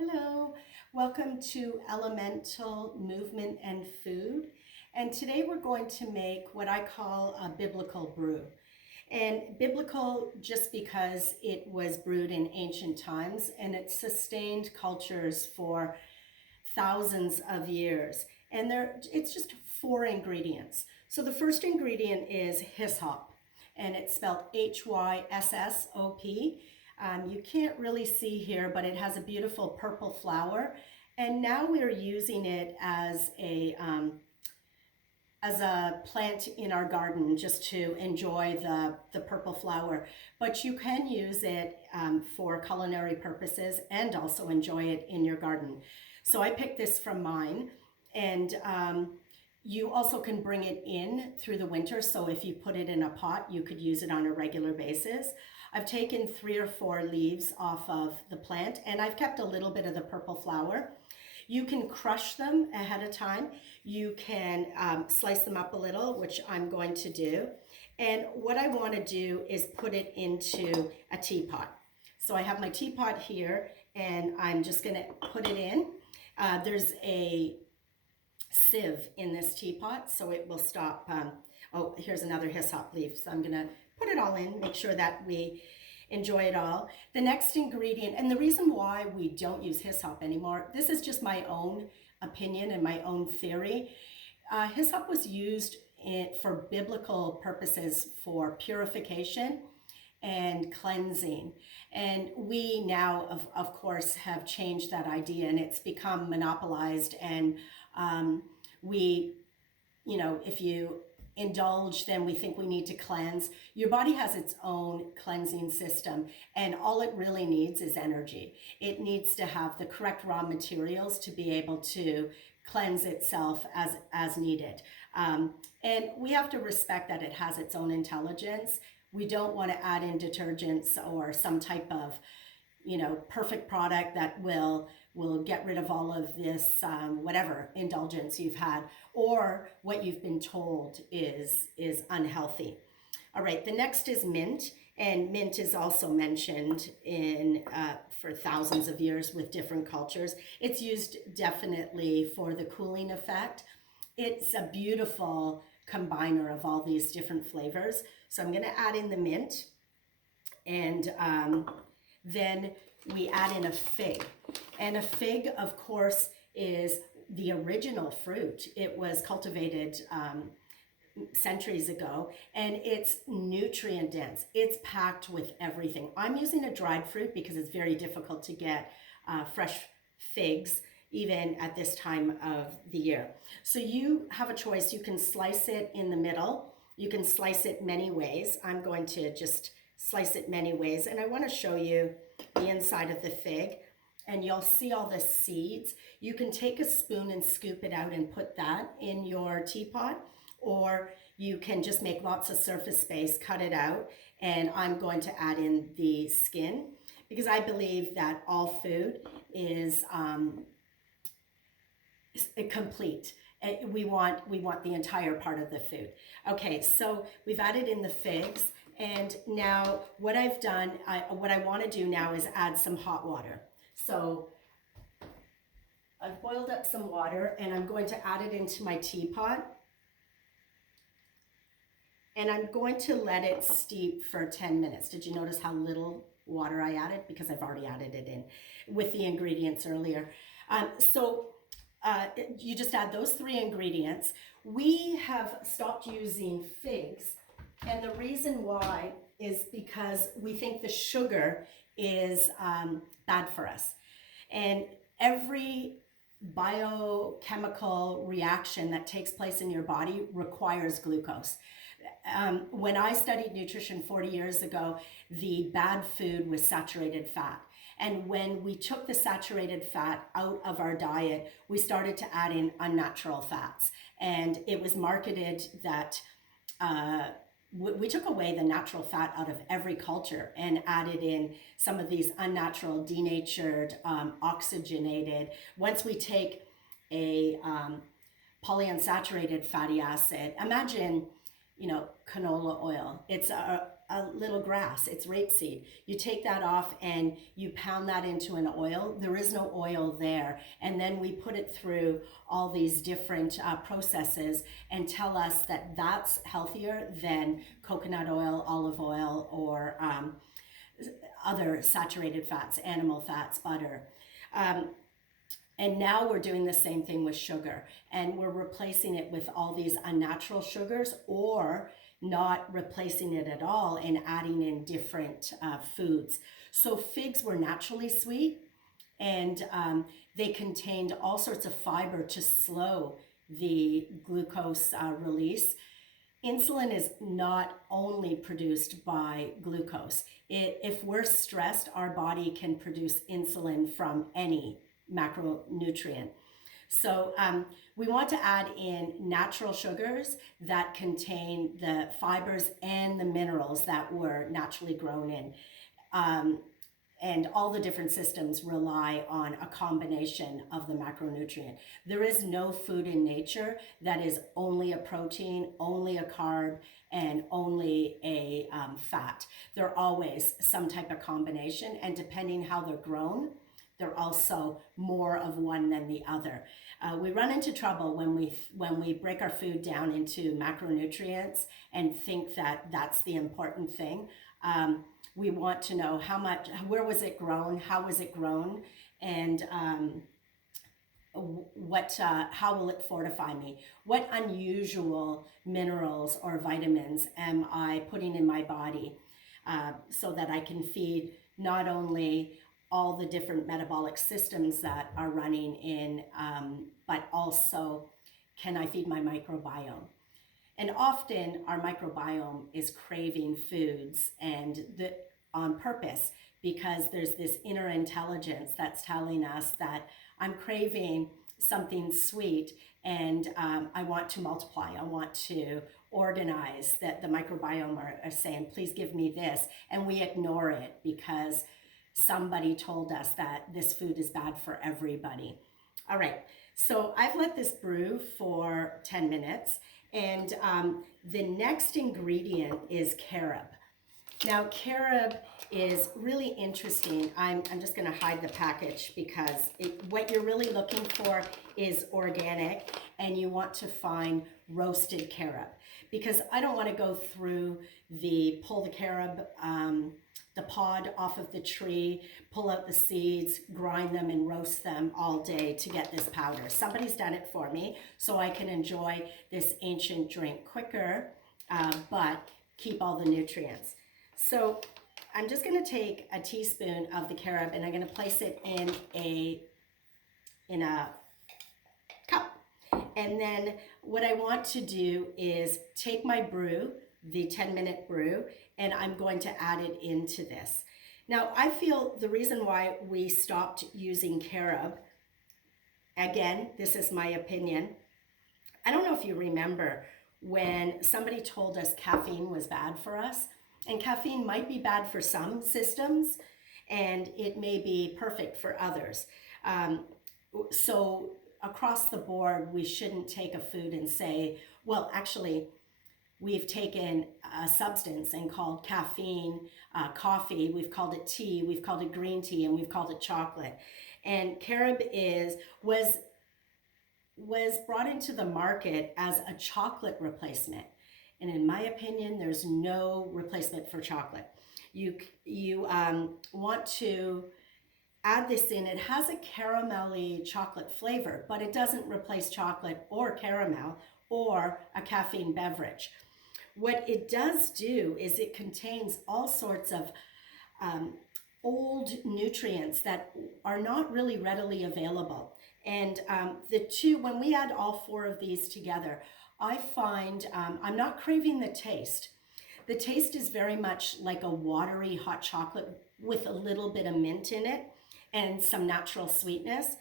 Hello, welcome to Elemental Movement and Food. And today we're going to make what I call a biblical brew. And biblical just because it was brewed in ancient times and it sustained cultures for thousands of years. And it's just four ingredients. So the first ingredient is hyssop, and it's spelled Hyssop. You can't really see here, but it has a beautiful purple flower. And now we're using it as a plant in our garden just to enjoy the purple flower. But you can use it for culinary purposes and also enjoy it in your garden. So I picked this from mine, and you also can bring it in through the winter. So if you put it in a pot, you could use it on a regular basis. I've taken 3 or 4 leaves off of the plant, and I've kept a little bit of the purple flower. You can crush them ahead of time. You can slice them up a little, which I'm going to do. And what I want to do is put it into a teapot. So I have my teapot here, and I'm just going to put it in. There's a sieve in this teapot, so it will stop. Oh, here's another hyssop leaf. So I'm going to put it all in, make sure that we enjoy it all. The next ingredient, and the reason why we don't use hyssop anymore, this is just my own opinion and my own theory. Hyssop was used for biblical purposes for purification and cleansing. And we now, of course, have changed that idea, and it's become monopolized. And if you indulge, then we think we need to cleanse. Your body has its own cleansing system, and all it really needs is energy. It needs to have the correct raw materials to be able to cleanse itself as needed. And we have to respect that it has its own intelligence. We don't want to add in detergents or some type of perfect product that will get rid of all of this whatever indulgence you've had or what you've been told is unhealthy. All right, the next is mint, and mint is also mentioned in for thousands of years with different cultures. It's used definitely for the cooling effect. It's a beautiful combiner of all these different flavors. So I'm going to add in the mint, and then we add in a fig. And a fig, of course, is the original fruit. It was cultivated centuries ago, and it's nutrient dense. It's packed with everything. I'm using a dried fruit because it's very difficult to get fresh figs even at this time of the year. So you have a choice. You can slice it in the middle. You can slice it many ways. I'm going to just slice it many ways, and I want to show you the inside of the fig, and you'll see all the seeds. You can take a spoon and scoop it out and put that in your teapot, or you can just make lots of surface space, cut it out, and I'm going to add in the skin because I believe that all food is complete. We want the entire part of the food. Okay, so we've added in the figs, and now what I've done, what I want to do now is add some hot water. So I've boiled up some water, and I'm going to add it into my teapot, and I'm going to let it steep for 10 minutes. Did you notice how little water I added? Because I've already added it in with the ingredients earlier. You just add those 3 ingredients. We have stopped using figs, and the reason why is because we think the sugar is bad for us. And every biochemical reaction that takes place in your body requires glucose. When I studied nutrition 40 years ago, the bad food was saturated fat. And when we took the saturated fat out of our diet, we started to add in unnatural fats. And it was marketed that we took away the natural fat out of every culture and added in some of these unnatural, denatured, oxygenated. Once we take a polyunsaturated fatty acid, imagine, canola oil. It's a little grass. It's rapeseed. You take that off and you pound that into an oil. There is no oil there. And then we put it through all these different processes and tell us that that's healthier than coconut oil, olive oil, or other saturated fats, animal fats, butter. And now we're doing the same thing with sugar, and we're replacing it with all these unnatural sugars, or not replacing it at all and adding in different foods. So figs were naturally sweet, and they contained all sorts of fiber to slow the glucose release. Insulin is not only produced by glucose. If we're stressed, our body can produce insulin from any macronutrient. So we want to add in natural sugars that contain the fibers and the minerals that were naturally grown in. And all the different systems rely on a combination of the macronutrient. There is no food in nature that is only a protein, only a carb, and only a fat. They're always some type of combination, and depending how they're grown, they're also more of one than the other. We run into trouble when we break our food down into macronutrients and think that that's the important thing. We want to know how much, where was it grown, how was it grown, and how will it fortify me? What unusual minerals or vitamins am I putting in my body so that I can feed not only all the different metabolic systems that are running in, but also can I feed my microbiome? And often our microbiome is craving foods, and on purpose, because there's this inner intelligence that's telling us that I'm craving something sweet, and I want to multiply, I want to organize, that the microbiome are saying, please give me this, and we ignore it because somebody told us that this food is bad for everybody. All right, so I've let this brew for 10 minutes, and the next ingredient is carob. Now, carob is really interesting. I'm just going to hide the package because what you're really looking for is organic, and you want to find roasted carob, because I don't want to go through pull the carob, the pod off of the tree, pull out the seeds, grind them and roast them all day to get this powder. Somebody's done it for me, so I can enjoy this ancient drink quicker, but keep all the nutrients. So I'm just going to take a teaspoon of the carob, and I'm going to place it in a cup. And then what I want to do is take my brew, the 10-minute brew, and I'm going to add it into this. Now, I feel the reason why we stopped using carob, again, this is my opinion. I don't know if you remember when somebody told us caffeine was bad for us. And caffeine might be bad for some systems, and it may be perfect for others. So across the board, we shouldn't take a food and say, well, actually, we've taken a substance and called caffeine coffee, we've called it tea, we've called it green tea, and we've called it chocolate. And carob was brought into the market as a chocolate replacement. And in my opinion, there's no replacement for chocolate. You want to add this in. It has a caramelly chocolate flavor, but it doesn't replace chocolate or caramel or a caffeine beverage. What it does do is it contains all sorts of old nutrients that are not really readily available. And when we add all four of these together, I find I'm not craving the taste. The taste is very much like a watery hot chocolate with a little bit of mint in it and some natural sweetness.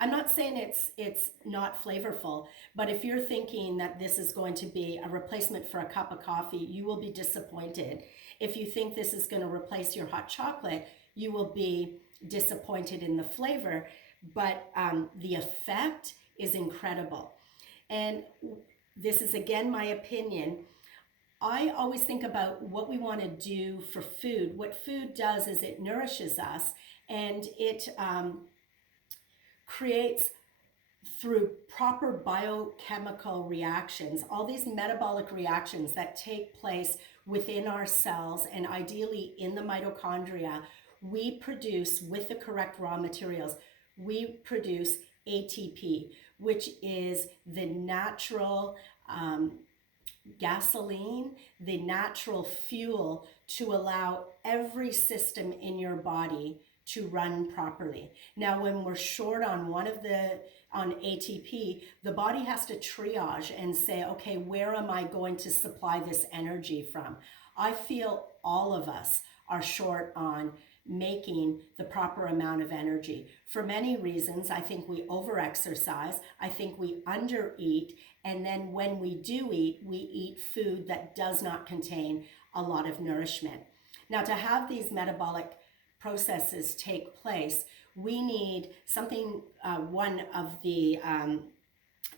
I'm not saying it's not flavorful, but if you're thinking that this is going to be a replacement for a cup of coffee, you will be disappointed. If you think this is going to replace your hot chocolate, you will be disappointed in the flavor, but the effect is incredible. And this is, again, my opinion. I always think about what we want to do for food. What food does is it nourishes us, and it creates, through proper biochemical reactions, all these metabolic reactions that take place within our cells and ideally in the mitochondria. We produce, with the correct raw materials, we produce ATP, which is the natural gasoline, the natural fuel to allow every system in your body to run properly. Now, when we're short on on ATP, the body has to triage and say, okay, where am I going to supply this energy from? I feel all of us are short on making the proper amount of energy. For many reasons, I think we overexercise, I think we undereat, and then when we do eat, we eat food that does not contain a lot of nourishment. Now, to have these metabolic processes take place, we need something, one of the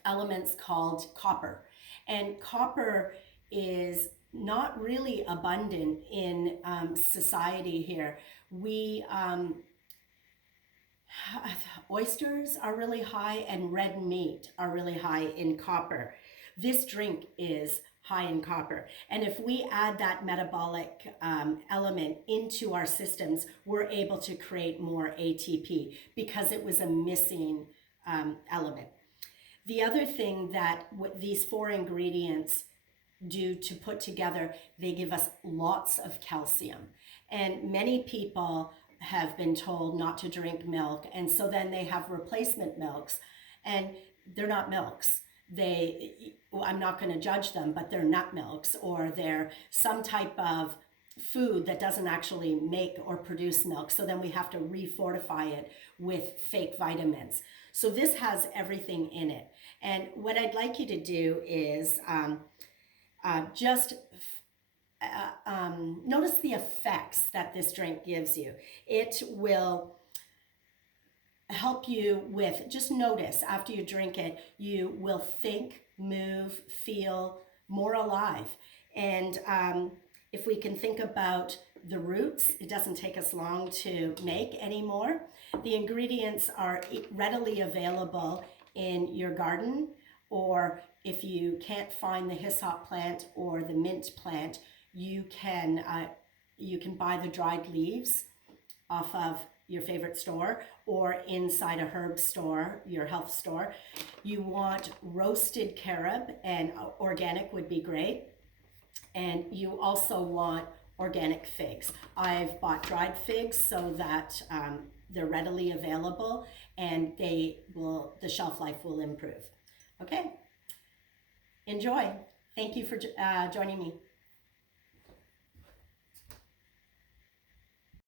elements called copper. And copper is not really abundant in society here. Oysters are really high and red meat are really high in copper. This drink is high in copper. And if we add that metabolic element into our systems, we're able to create more ATP because it was a missing element. The other thing that these four ingredients do to put together, they give us lots of calcium. And many people have been told not to drink milk, and so then they have replacement milks, and they're not milks. I'm not going to judge them, but they're nut milks, or they're some type of food that doesn't actually make or produce milk. So then we have to refortify it with fake vitamins. So this has everything in it. And what I'd like you to do is just notice the effects that this drink gives you. It will help you with, just notice after you drink it, you will think, move, feel more alive. And if we can think about the roots, it doesn't take us long to make anymore. The ingredients are readily available in your garden, or if you can't find the hyssop plant or the mint plant, you can buy the dried leaves off of your favorite store or inside a herb store, your health store. You want roasted carob, and organic would be great. And you also want organic figs. I've bought dried figs so that they're readily available, and the shelf life will improve. Okay, enjoy. Thank you for joining me.